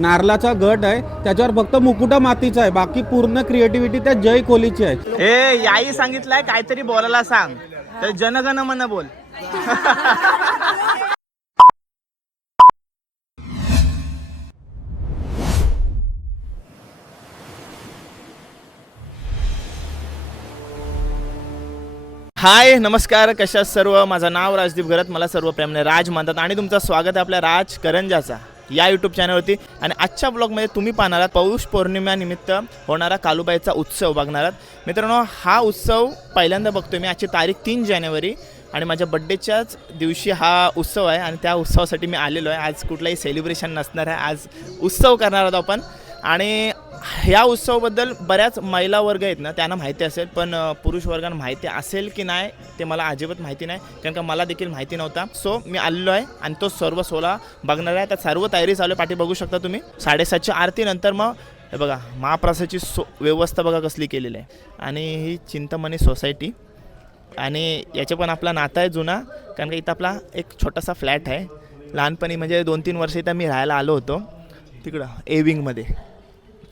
नारळाचा गट आहे, त्याच्यावर फक्त मुकुटा मातीचा आहे, बाकी पूर्ण क्रिएटिव्हिटी त्या जय कोहलीची आहे. ए याई सांगितलंय काहीतरी बोलायला सांग, तर जनगण मन बोल. हाय नमस्कार, कशा सर्व. माझं नाव राजदीप घरत, मला सर्व प्रेमाने राज म्हणतात आणि तुमचं स्वागत आहे आपल्या राज करंजाचा या यूट्यूब चॅनलवरती. आणि आजच्या ब्लॉगमध्ये तुम्ही पाहणार आहात पौष पौर्णिमेनिमित्त होणारा कालूबाईचा उत्सव बघणार आहात. मित्रांनो, हा उत्सव पहिल्यांदा बघतोय मी. आजची तारीख 3 जानेवारी आणि माझ्या बड्डेच्याच दिवशी हा उत्सव आहे आणि त्या उत्सवासाठी मी आलेलो आहे. आज कुठलाही सेलिब्रेशन नसणार आहे, आज उत्सव करणार आहोत आपण. आणि ह्या उत्सवाबद्दल बऱ्याच महिला वर्ग आहेत ना, त्यांना माहिती असेल, पण पुरुष वर्गांना माहिती असेल की नाही ते मला अजिबात माहिती नाही, कारण का मला देखील माहिती नव्हता. सो मी आलेलो आहे आणि तो सर्व सोहळा बघणार आहे. त्यात सर्व तयारी चालू आहे. पाठी बघू शकता तुम्ही. 7:30ची आरतीनंतर मग हे बघा महाप्रसादाची व्यवस्था बघा कसली केलेली आहे. आणि ही चिंतामणी सोसायटी आणि याचे पण आपला नाता आहे जुना, कारण का इथं आपला एक छोटासा फ्लॅट आहे. लहानपणी म्हणजे 2-3 वर्ष इथं मी राहायला आलो होतो तिकडं एविंगमध्ये.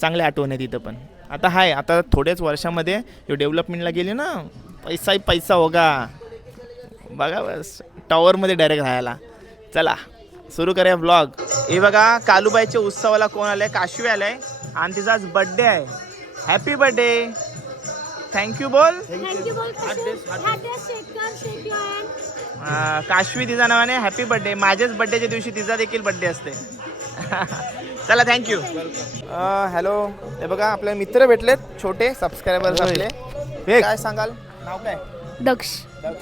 चांगले आठवण आहे तिथं. पण आता थोड्याच वर्षामध्ये डेव्हलपमेंटला गेले ना, पैसाही पैसा होगा बघा, बस टॉवरमध्ये डायरेक्ट राहायला. चला सुरू करूया ब्लॉग. हे बघा कालूबाईच्या उत्सवाला कोण आलं आहे, काशवी आलं आहे आणि तिचा आज बड्डे आहे. Happy birthday. थँक्यू बोल. काशवी तिच्या नावाने हॅपी बड्डे. माझ्याच बड्डेच्या दिवशी तिचा देखील बड्डे असते. चला थँक्यू. हॅलो. हे बघा आपले मित्र भेटलेत, छोटे सबस्क्रायबर्स आपले. काय सांगाल, नाव काय? दक्ष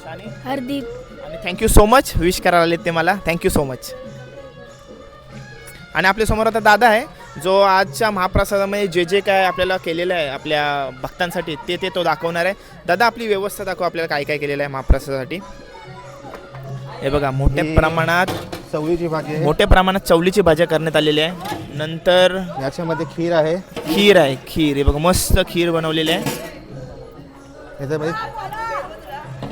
आणि हरदीप. आणि थँक्यू सो मच विश करायला आलेत ते मला. Thank you so much. आणि आपल्यासमोर आता दादा आहे, जो आजच्या महाप्रसादामध्ये जे जे काय आपल्याला केलेलं आहे आपल्या भक्तांसाठी ते तो दाखवणार आहे. दादा आपली व्यवस्था दाखव, आपल्याला काय काय केलेलं आहे महाप्रसादासाठी. हे बघा मोठ्या प्रमाणात चवळीची भाजी आहे, मोठ्या प्रमाणात चवलीची भाज्या करण्यात आलेली आहे. नंतर याच्यामध्ये खीर आहे. खीर हे बघा मस्त खीर बनवलेली आहे. याच्यामध्ये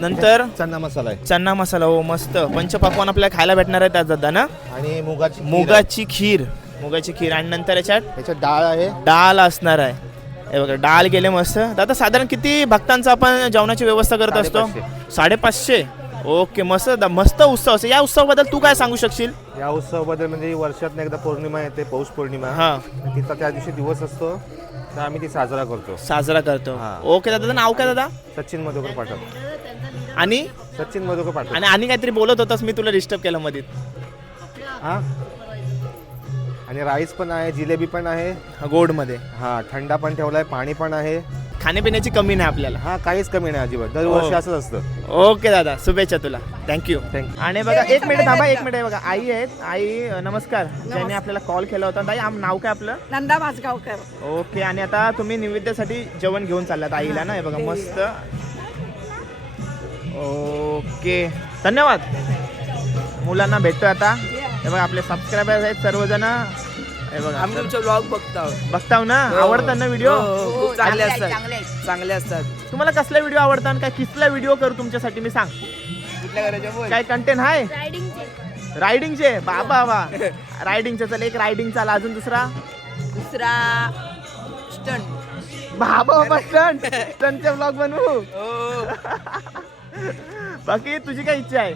नंतर चना मसाला आहे, चना मसाला. हो मस्त पंचपक्वान आपल्याला खायला भेटणार आहे त्यात दादा ना. आणि मुगाची खीर आणि नंतर याच्यात डाळ आहे, डाळ असणार आहे. हे बघा डाळ गेले मस्त. दादा साधारण किती भक्तांचं आपण जेवणाची व्यवस्था करत असतो? 550. ओके मस्त मस्त उत्सव असेल. या उत्सवाबद्दल तू काय सांगू शकशील? या उत्सवाबद्दल म्हणजे वर्षात एकदा पौर्णिमा येते, पौष पौर्णिमा. हां, तिचा त्या दिवशी दिवस असतो, तर आम्ही ती साजरा करतो. हां. ओके दादा, नाव काय दादा? सचिन मधुकर पाठक. आणि सचिन मधुकर पाठक. आणि काहीतरी बोलत होतास, मी तुला डिस्टर्ब केलं मध्ये. हा, आणि राईस पण आहे, जिलेबी पण आहे गोडमध्ये. हा, थंडा पण ठेवलाय, पाणी पण आहे. खाण्यापिण्याची कमी नाही आपल्याला. हा, काहीच कमी नाही अजिबात. दरवर्षी असंच असतं. ओके दादा, शुभेच्छा तुला. थँक्यू. आणि बघा एक मिनिट थांबा, एक मिनिट. बघा आई आहेत. आई नमस्कार. ज्यांनी आपल्याला कॉल केला होता. ताई नाव काय आपलं? नंदा भाजगावकर. ओके. आणि आता तुम्ही नैवेद्यासाठी जेवण घेऊन चाललात आईला ना. हे बघा मस्त. ओके धन्यवाद. मुलांना भेटतोय आता. हे बघा आपले सबस्क्रायबर्स आहेत सर्वजण. हे बघा आम्ही तुमचे ब्लॉग बघताव ना. आवडतात ना व्हिडिओ? खूप चांगले असतात. तुम्हाला कसला व्हिडिओ आवडतात? काय किसला व्हिडिओ करू तुमच्यासाठी मी सांग? काय कंटेंट आहे? रायडिंगचे. बाबा रायडिंगचे. चल एक रायडिंग चाल. अजून दुसरा स्टंट. बाबा स्टंटचे ब्लॉग बनवू. बाकी तुझी काय इच्छा आहे?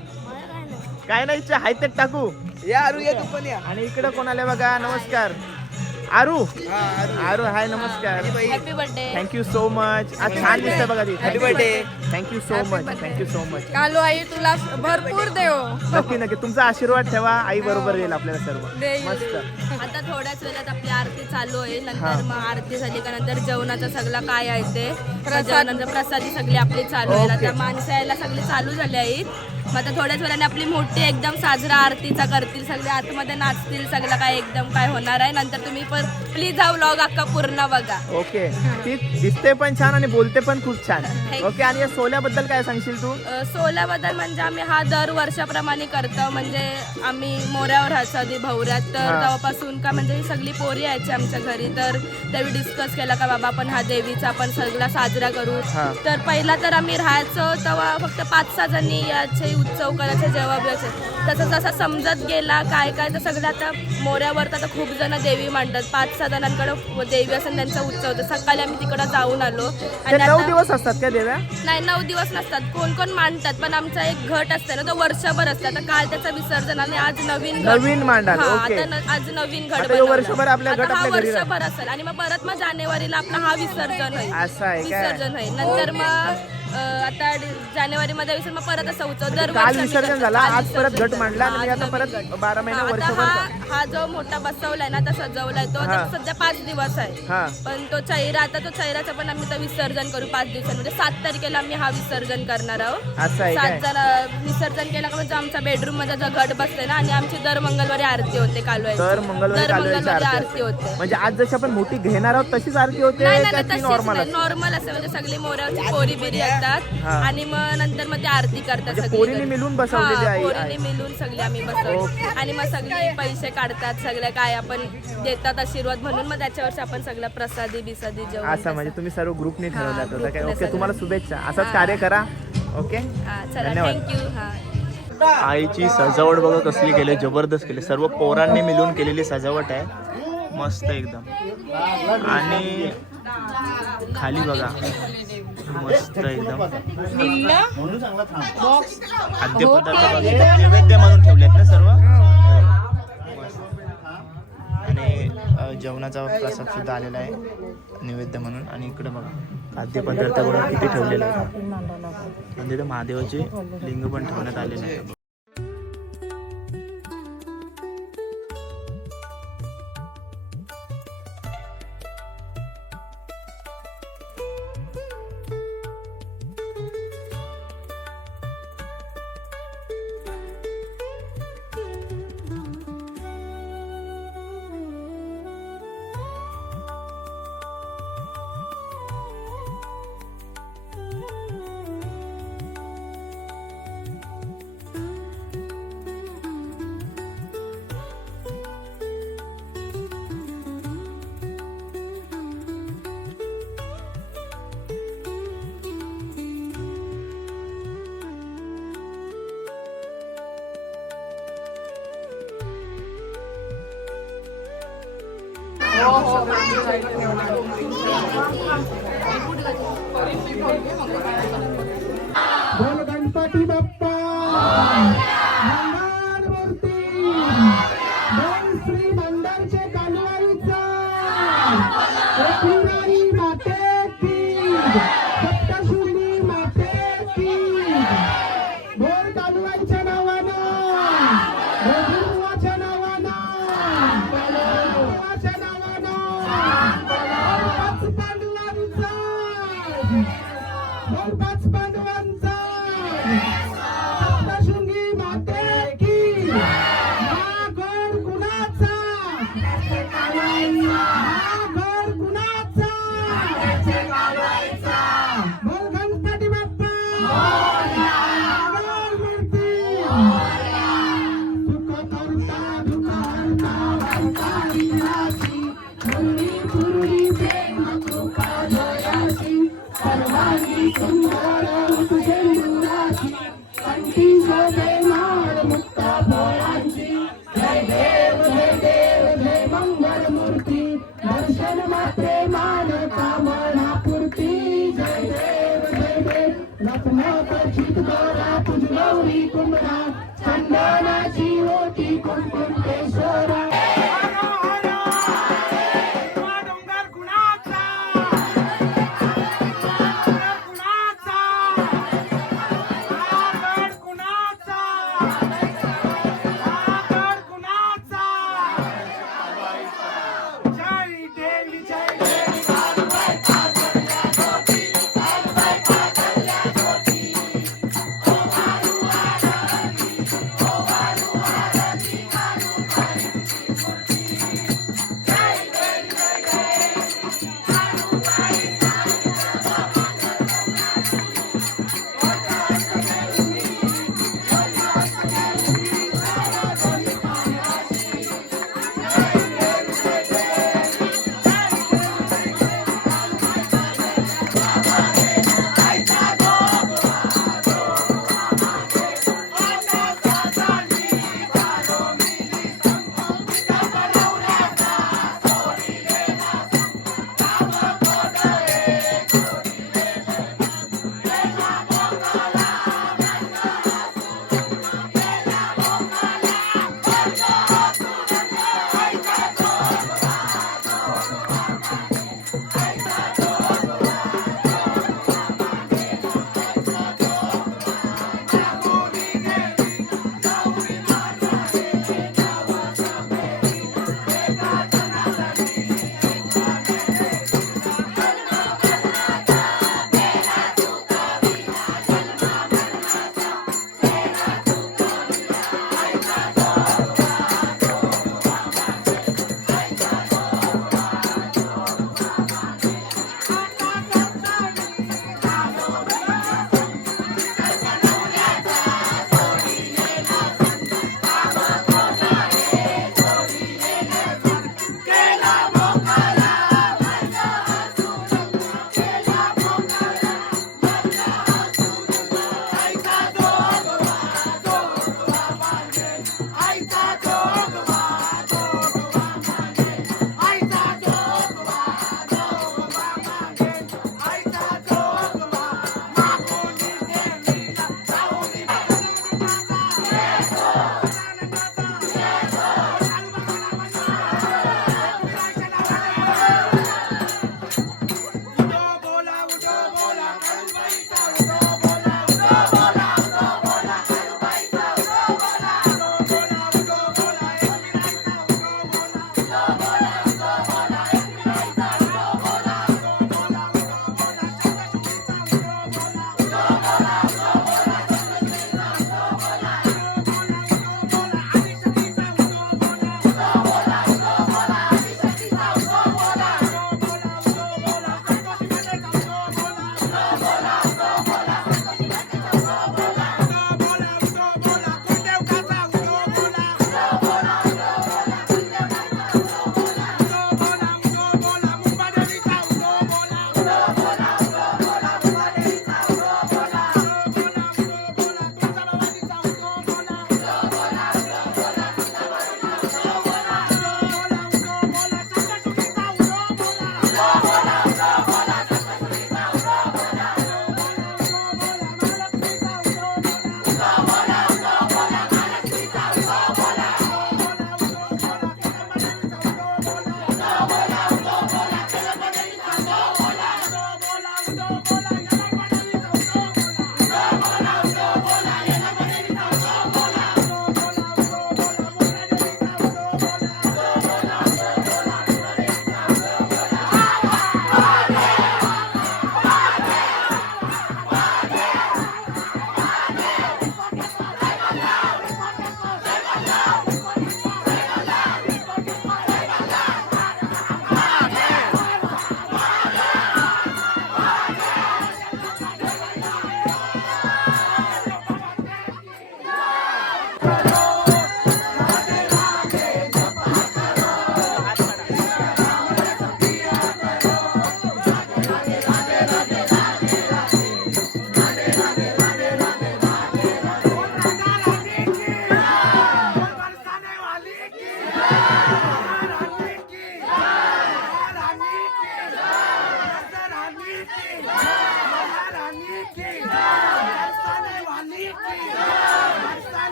काय नाही इच्छा आहे ते टाकू. या आरू ये, तू पण या. आणि इकडे कोण आले बघा. नमस्कार आरू. हाय नमस्कार. Happy birthday. Thank you so much. आज छान दिसतंय बघा ती. Happy birthday. Thank you so much. Kalu आई तुला भरपूर देव. नक्की तुमचा आशीर्वाद ठेवा. आई बरोबर येईल आपल्याला सर्व. मस्त. आता थोड्याच वेळात आपली आरती चालू होईल. नंतर मग आरती झाली का नंतर जेवणाचं सगळं काय आहे ते नंतर प्रसादी सगळी आपली चालू होईल. आता माणसं यायला सगळी चालू झाली आहेत. मग आता थोड्याच वेळाने आपली मोठी एकदम साजरा आरतीचा करतील. सगळे आतमध्ये नाचतील. सगळं काय एकदम काय होणार आहे. नंतर तुम्ही पण प्लीज हा व्लॉग अख्खा पूर्ण बघा. ओके. ती दिसते पण छान आणि बोलते पण खूप छान. ओके. आणि या सोल्याबद्दल काय सांगशील तू? सोल्याबद्दल म्हणजे आम्ही हा दर वर्षाप्रमाणे करतो. म्हणजे आम्ही मोऱ्यावर राहायचो आधी भवऱ्यात, तर तेव्हापासून का म्हणजे सगळी पोरी यायची आमच्या घरी. तर त्यावेळी डिस्कस केला का बाबा आपण हा देवीचा आपण सगळा साजरा करू. तर पहिला तर आम्ही राहायचो तेव्हा फक्त 5-6 जणी याचे उत्सव करायचे जेवायचे. तसं जसं समजत गेला काय काय तर सगळं आता मोऱ्यावर तर आता खूप जण देवी मांडतात. 5-6 जणांकडे देवी असेल त्यांचा उत्सव होतो. सकाळी आम्ही तिकडं जाऊन आलो. ते 9 दिवस असतात का देव्या? नाही 9 दिवस नसतात. कोण कोण मांडतात पण आमचा एक घट असते ना तो वर्षभर असतो. आता काल त्याचं विसर्जन आणि आज नवीन मांडाल. हा, ओके. आता आज नवीन घट आता हे बनवणार. वर्षभर आपल्या आता घट हा आपल्या घरी वर्षभर असेल आणि मग परत मग जानेवारीला आपला हा विसर्जन होईल. असं आहे काय? विसर्जन होईल नंतर मग आता जानेवारीमध्ये विसर्जन मग परत असं उत्सव काल दरवर्षी विसर्जन आम्ही झाला, करतो. आज परत विसर्जन घट मांडला झालं. आणि हा, आता परत नवीन घट. 12 महिना आता वर्षभर. हा जो मोठा बसवलाय ना आता सजवलाय तो आता सध्या 5 दिवस आहे. हा. पण तो चैराचं पण आम्ही तर विसर्जन करू 5 दिवसांमध्ये. 7 तारखेला आम्ही हा विसर्जन करणार आहोत. असं आहे 7 काय? जण विसर्जन केला का म्हणजे आमच्या बेडरूम मध्ये जो घट बसते ना आणि आमची दर मंगळवारी आरती होते कालवायची. दर मंगळवारी कालव्याची आरती आरती होते. असते. म्हणजे आज जशी आपण मोठी घेणार आहोत तशीच आरती होते नाही का नाही ती तशीच नॉर्मल नाही असते? नॉर्मल असते म्हणजे सगळी मोऱ्यावरची पोरी बिरी येतात हा. आणि मग नंतर मग ती आरती करतात सगळी पोरीने घरी. मिळून बसवलेली हा, आहे. पोरीने मिळून सगळी आम्ही बसवली आणि मग सगळे पैसे काढतात सगळे काय आपण देतात आशीर्वाद म्हणून मग त्याच्यावरची आपण सगळं प्रसादी बिसादी जेवण असं म्हणजे तुम्ही सर्व ग्रुपने हा, ठरवलं होतं काय? ग्रुपने ओके, सगळं. तुम्हाला शुभेच्छा. असंच हा. कार्य करा. ओके, हा चला धन्यवाद. थँक्यू. हा आईची सजावट बघा कसली केली, जबरदस्त केली. सर्व पोरांनी मिळून केलेली सजावट आहे. मस्त एकदम. आणि खाली बघा मस्त एकदम खाद्यपदार्थ बघा, नैवेद्य म्हणून ठेवलेत ना सर्व. मस्त. आणि जेवणाचा प्रसाद सुद्धा आलेला आहे नैवेद्य म्हणून. आणि इकडे बघा खाद्यपदार्थ बघा किती ठेवलेले आहे. म्हणजे इथे महादेवाचे लिंग पण ठेवण्यात आलेले आहे. बोल गणपती बाप्पा मंगलमूर्ती. बोल श्री मंडळचे कालवाईचा एकविराई माते की, सप्तशृंगी माते की. बोल कालवाईच्या नावानं, रघुवाच्या नावानं, रघुवाच्या नावानं. पाच पांडवांचा, बोल पाच पांडवांचा. सप्तशृंगी माते की. हा गड कुणाचा, हा गड कुणाचा. बोल गणपती बाप्पा मंगलमूर्ती. सुख करता दुःख हरता हरताळीची, पूर्वी पूर्वी प्रेम कृपा जयाची. सर्वांगी सुंदर तुझे मुराची, कंठी शोभे माळ मुक्ता फळांची. जय देव जय देव जय मंगलमूर्ती. दर्शन मात्रे मान कामना पूर्ती. जय देव जय देव रत्नाकर चित गौरा तुझ गौरी कुंभरा. चंदनाची ओटी कुंकुम केशरा.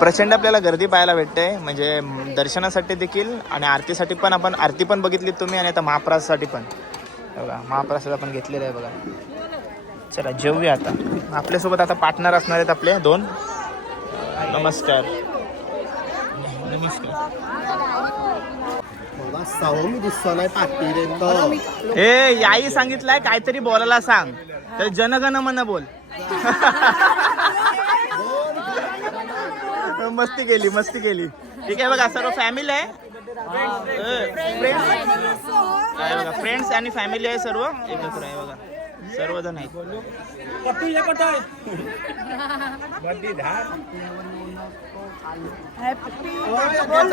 प्रचंड आपल्याला गर्दी पाहायला भेटते, म्हणजे दर्शनासाठी देखील आणि आरतीसाठी पण. आपण आरती पण बघितली तुम्ही आणि आता महाप्रसादसाठी पण बघा, महाप्रसाद आपण घेतलेला आहे बघा. चला जेवूया आता. आपल्यासोबत आता पार्टनर असणार आहेत आपले दोन. नमस्कार. नमस्कार. ए याई सांगितलंय काहीतरी बोलायला सांग, तर जनगण मन बोल. मस्ती केली, मस्ती केली. ठीक आहे बघा, सर्व फॅमिली आहे, फ्रेंड्स आणि फॅमिली आहे, सर्व एकत्र आहे बघा, सर्वजण आहेत.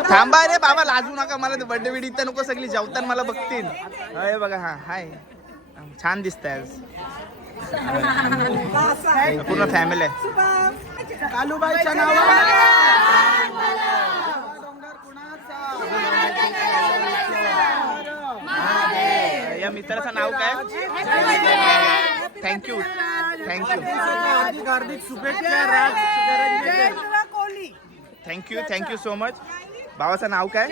थांबा रे बाबा, लाजू नका, मला बर्थडे बिडी इथं नको, सगळी जेवताना मला बघतील. हे बघा, हा हाय, छान दिसतंय आज, पूर्ण फॅमिली आहे. कालूबाईच्या या मित्राचं नाव काय? थँक्यू थँक्यू हार्दिक शुभेच्छा. Thank you thank you so much. भावाचं नाव काय?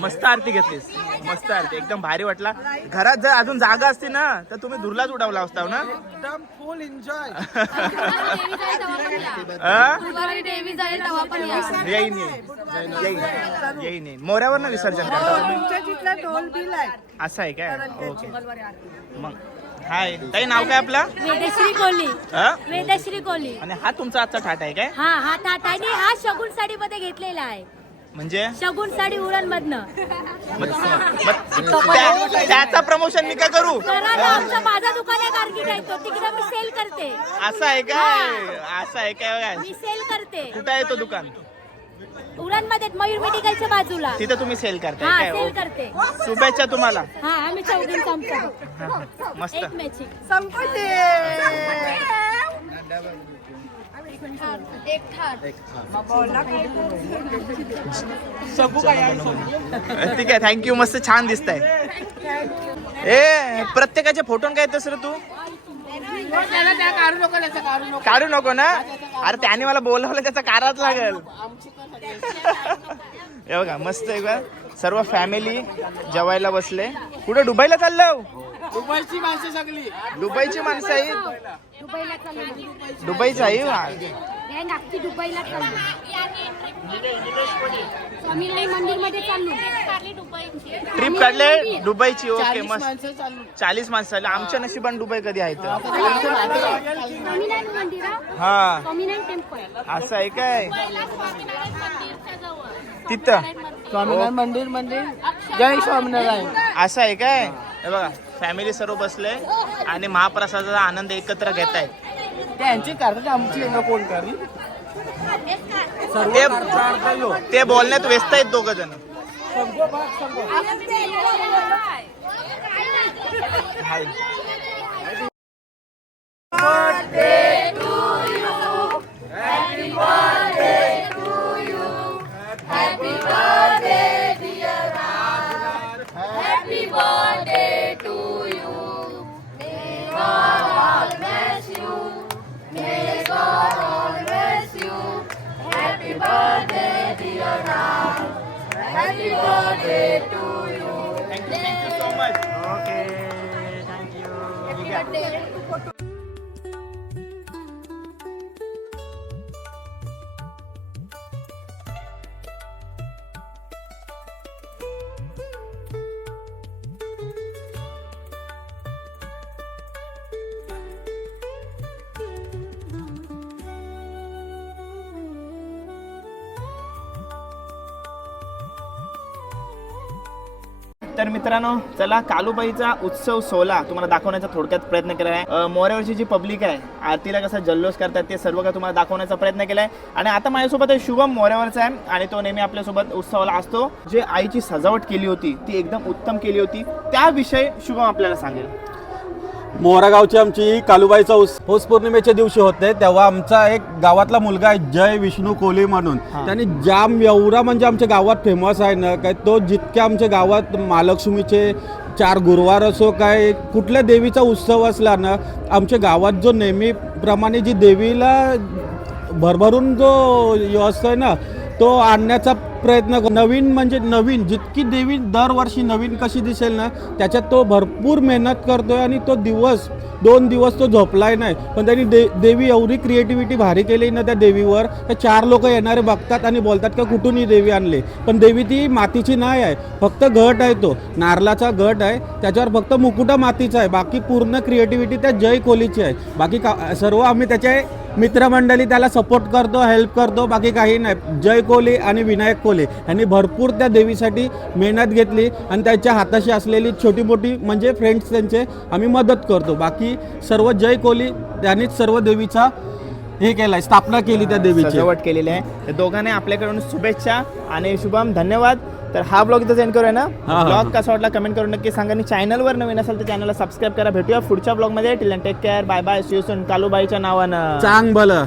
मस्त आरती घेतलीस, मस्त आरती, एकदम भारी वाटला. घरात जर अजून जागा असती ना तर तुम्ही धुरलाच उडावला असता ना. एकदम फुल एन्जॉय. येईन येईन मोऱ्यावर ना विसर्जन करता. असं आहे काय? ओके. मग हाय ताई, नाव काय आपलं? वेदश्री कोहली. हा? वेदश्री कोहली. आणि हा तुमचा आजचा ठाट आहे काय? हा हा ताटाने हा शगुन साडी मध्ये घेतलेला आहे. म्हणजे शगुन साडी उरण मधनं. त्याचा प्रमोशन मी काय करू? आमचं माझा दुकान आहे, गार्गिट आहे तो, तिकडे मी सेल करते. असं आहे काय? असं आहे काय? मी सेल करते. कुठं आहे तो दुकान? उरण मध्ये मयूर मेडिकलच्या बाजूला. तिथं तुम्ही सेल करताय हा काय? Sell okay. करते. शुभेच्छा तुम्हाला. हा आम्ही चौघींचं आमचं मस्त. एक मॅचिंग. एक थाट. ठीक आहे, थँक्यू. मस्त छान दिसतंय. ए प्रत्येकाचे फोटो काय येतस रे तू? काढू नको ना. अरे त्याने मला बोलवलं, त्याचा काराच लागेल. हे बघा मस्त आहे का, सर्व फॅमिली जेवायला बसले. कुठे दुबईला चाललो? दुबईची माणसं सगळी. दुबईची माणसं आहेत. दुबईला चाललो. दुबईच आहे. हे नागपूर दुबईला चाललो. स्वामीनारायण मंदिर मध्ये चाललो. ट्रिप काढले दुबईची. ओके मस्त. माणसं चालू. 40 माणसं आले. आमच्या नशिबान दुबई कधी आहे तर. स्वामीनारायण मंदिर. हा स्वामीनारायण टेम्पल. असं आहे काय? तिथं स्वामीनारायण मंदिर. जय स्वामीनारायण. असं आहे काय? हे बघा फॅमिली सर्व बसले आणि महाप्रसादाचा आनंद एकत्र घेत आहेत. त्यांची कार्ड आमची आहे ना कोण करी ते बोलण्यात व्यस्त आहेत दोघ जण. Thank you so much. Okay thank you. तर मित्रांनो चला कालूबाईचा उत्सव सोहळा तुम्हाला दाखवण्याचा थोडक्यात प्रयत्न केला आहे. मोऱ्यावरची जी पब्लिक आहे आरतीला कसं जल्लोष करतात ते सर्व काही तुम्हाला दाखवण्याचा प्रयत्न केला आहे. आणि आता माझ्यासोबत आहे शुभम मोऱ्यावरचा आहे आणि तो नेहमी आपल्यासोबत उत्सवाला असतो. जे आईची सजावट केली होती ती एकदम उत्तम केली होती त्याविषयी शुभम आपल्याला सांगेल. मोरागावची आमची कालूबाईचा पौष पौर्णिमेच्या दिवशी होते तेव्हा आमचा एक गावातला मुलगा आहे जय विष्णू कोहली म्हणून. त्यांनी जाम एवढा म्हणजे आमच्या गावात फेमस आहे ना काय तो जितक्या आमच्या गावात महालक्ष्मीचे 4 गुरुवार असो काय कुठल्या देवीचा उत्सव असला ना आमच्या गावात जो नेहमीप्रमाणे जी देवीला भरभरून जो असतोय ना तो आणण्याचा प्रयत्न नवीन म्हणजे नवीन जितकी देवी दरवर्षी नवीन कशी दिसेल ना त्याच्यात तो भरपूर मेहनत करतोय आणि तो 2 दिवस तो झोपलाय नाही. पण त्यांनी देवी एवढी क्रिएटिव्हिटी भारी केली ना त्या देवीवर तर 4 लोक येणारे बघतात आणि बोलतात का कुठून ही देवी आणली. पण देवी ती मातीची नाही आहे फक्त घट आहे तो नारळाचा घट आहे त्याच्यावर फक्त मुकुटा मातीचा आहे. बाकी पूर्ण क्रिएटिव्हिटी त्या जय कोहलीची आहे. बाकी सर्व आम्ही त्याचे मित्रमंडळी त्याला सपोर्ट करतो हेल्प करतो बाकी काही नाही. जय कोहली आणि विनायक कोहली यांनी भरपूर त्या देवीसाठी मेहनत घेतली आणि त्याच्या हाताशी असलेली छोटी मोठी म्हणजे फ्रेंड्स त्यांचे आम्ही मदत करतो. बाकी सर्व जय कोहली त्यांनीच सर्व देवीचा हे केलाय स्थापना केली त्या देवीची सजावट केलेली आहे. त्या दोघांना आपल्याकडून शुभेच्छा आणि शुभम धन्यवाद. तर हा ब्लॉग इथं सेंड करूया ना. ब्लॉग कसा वाटला कमेंट करून नक्की सांगा आणि चॅनलवर नवीन असेल तर चॅनलला सबस्क्राईब करा. भेटूया पुढच्या ब्लॉगमध्ये. Till take care bye bye see you soon. कालूबाईच्या नावानं चांग भलं.